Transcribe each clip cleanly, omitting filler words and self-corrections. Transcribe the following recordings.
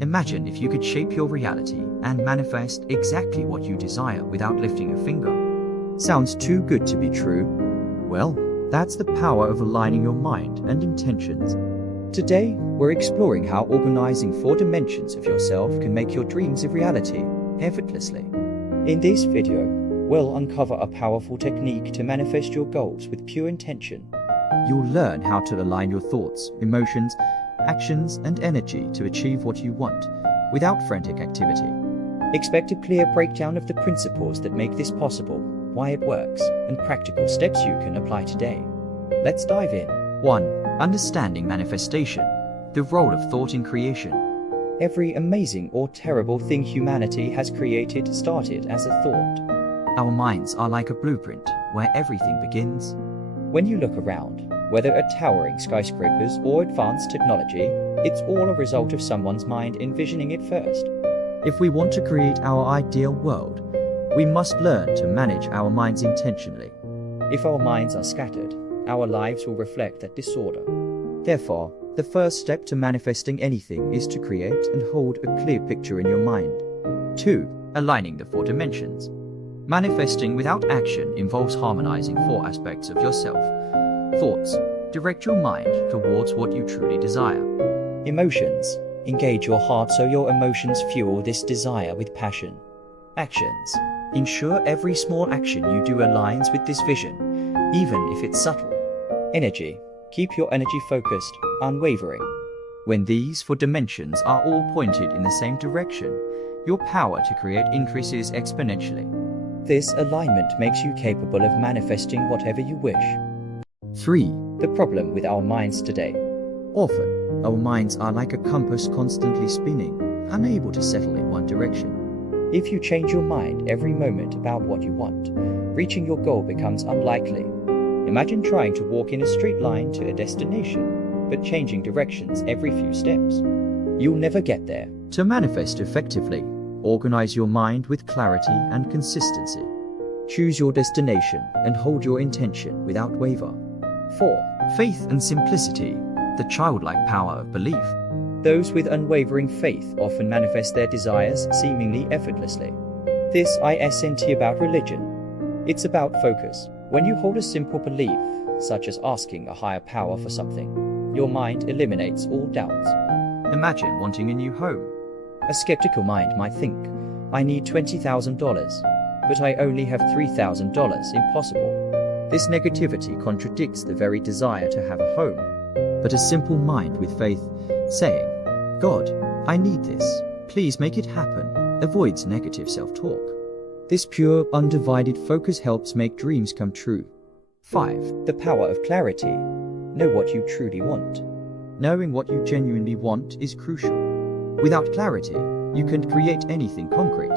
Imagine if you could shape your reality and manifest exactly what you desire without lifting a finger. Sounds too good to be true? Well, that's the power of aligning your mind and intentions. Today, we're exploring how organizing 4 dimensions of yourself can make your dreams a reality, effortlessly. In this video, we'll uncover a powerful technique to manifest your goals with pure intention. You'll learn how to align your thoughts, emotions, actions, and energy to achieve what you want, without frantic activity. Expect a clear breakdown of the principles that make this possible, why it works, and practical steps you can apply today. Let's dive in. 1. Understanding manifestation, the role of thought in creation. Every amazing or terrible thing humanity has created started as a thought. Our minds are like a blueprint where everything begins. When you look around, whether at towering skyscrapers or advanced technology, it's all a result of someone's mind envisioning it first. If we want to create our ideal world, we must learn to manage our minds intentionally. If our minds are scattered, our lives will reflect that disorder. Therefore, the first step to manifesting anything is to create and hold a clear picture in your mind. 2. Aligning the 4 dimensions. Manifesting without action involves harmonizing 4 aspects of yourself. Thoughts. Direct your mind towards what you truly desire. Emotions. Engage your heart so your emotions fuel this desire with passion. Actions. Ensure every small action you do aligns with this vision, even if it's subtle. Energy. Keep your energy focused, unwavering. When these 4 dimensions are all pointed in the same direction, your power to create increases exponentially. This alignment makes you capable of manifesting whatever you wish. 3. The problem with our minds today. Often, our minds are like a compass constantly spinning, unable to settle in one direction. If you change your mind every moment about what you want, reaching your goal becomes unlikely. Imagine trying to walk in a straight line to a destination, but changing directions every few steps. You'll never get there. To manifest effectively, organize your mind with clarity and consistency. Choose your destination and hold your intention without waver. 4. Faith and simplicity, the childlike power of belief. Those with unwavering faith often manifest their desires seemingly effortlessly. This isn't about religion. It's about focus. When you hold a simple belief, such as asking a higher power for something, your mind eliminates all doubts. Imagine wanting a new home. A skeptical mind might think, I need $20,000, but I only have $3,000, impossible. This negativity contradicts the very desire to have a home. But a simple mind with faith, saying, God, I need this, please make it happen, avoids negative self-talk. This pure, undivided focus helps make dreams come true. 5. The power of clarity. Know what you truly want. Knowing what you genuinely want is crucial. Without clarity, you can't create anything concrete.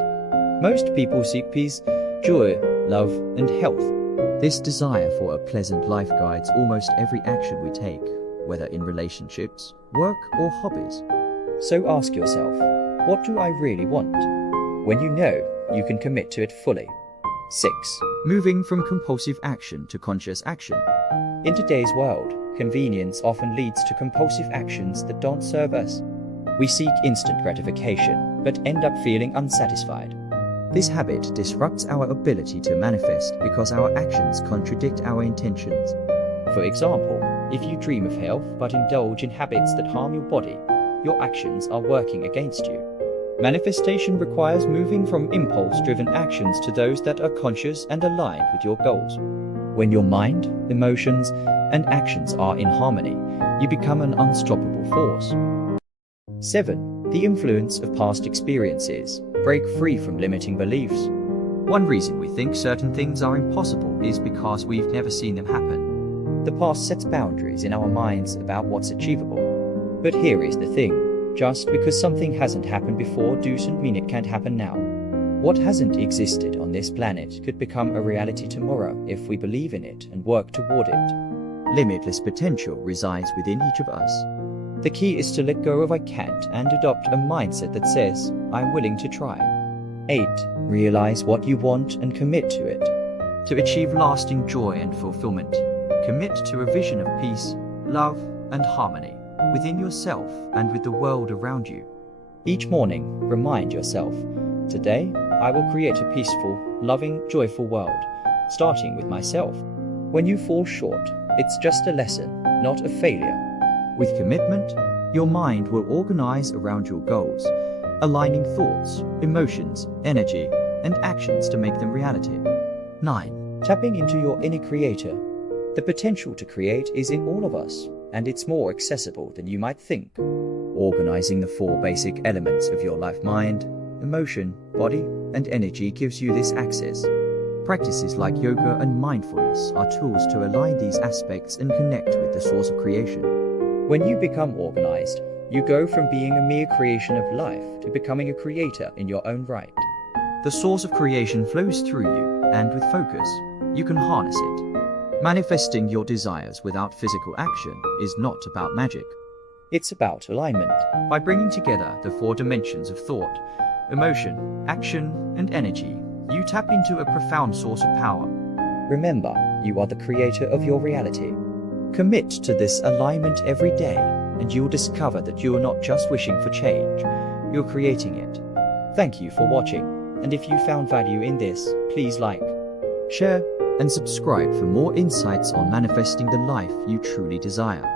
Most people seek peace, joy, love, and health. This desire for a pleasant life guides almost every action we take, whether in relationships, work, or hobbies. So ask yourself, what do I really want? When you know, you can commit to it fully. 6. Moving from compulsive action to conscious action. In today's world, convenience often leads to compulsive actions that don't serve us. We seek instant gratification, but end up feeling unsatisfied. This habit disrupts our ability to manifest because our actions contradict our intentions. For example, if you dream of health but indulge in habits that harm your body, your actions are working against you. Manifestation requires moving from impulse-driven actions to those that are conscious and aligned with your goals. When your mind, emotions, and actions are in harmony, you become an unstoppable force. 7. The influence of past experiences. Break free from limiting beliefs. One reason we think certain things are impossible is because we've never seen them happen. The past sets boundaries in our minds about what's achievable. But here is the thing. Just because something hasn't happened before doesn't mean it can't happen now. What hasn't existed on this planet could become a reality tomorrow if we believe in it and work toward it. Limitless potential resides within each of us. The key is to let go of I can't and adopt a mindset that says, I'm willing to try. 8. Realize what you want and commit to it. To achieve lasting joy and fulfillment, commit to a vision of peace, love, and harmony within yourself and with the world around you. Each morning, remind yourself, today I will create a peaceful, loving, joyful world, starting with myself. When you fall short, it's just a lesson, not a failure. With commitment, your mind will organize around your goals, aligning thoughts, emotions, energy, and actions to make them reality. 9. Tapping into your inner creator. The potential to create is in all of us, and it's more accessible than you might think. Organizing the 4 basic elements of your life: mind, emotion, body, and energy gives you this access. Practices like yoga and mindfulness are tools to align these aspects and connect with the source of creation. When you become organized, you go from being a mere creation of life to becoming a creator in your own right. The source of creation flows through you, and with focus, you can harness it. Manifesting your desires without physical action is not about magic. It's about alignment. By bringing together the 4 dimensions of thought, emotion, action, and energy, you tap into a profound source of power. Remember, you are the creator of your reality. Commit to this alignment every day, and you'll discover that you are not just wishing for change, you're creating it. Thank you for watching, and if you found value in this, please like, share, and subscribe for more insights on manifesting the life you truly desire.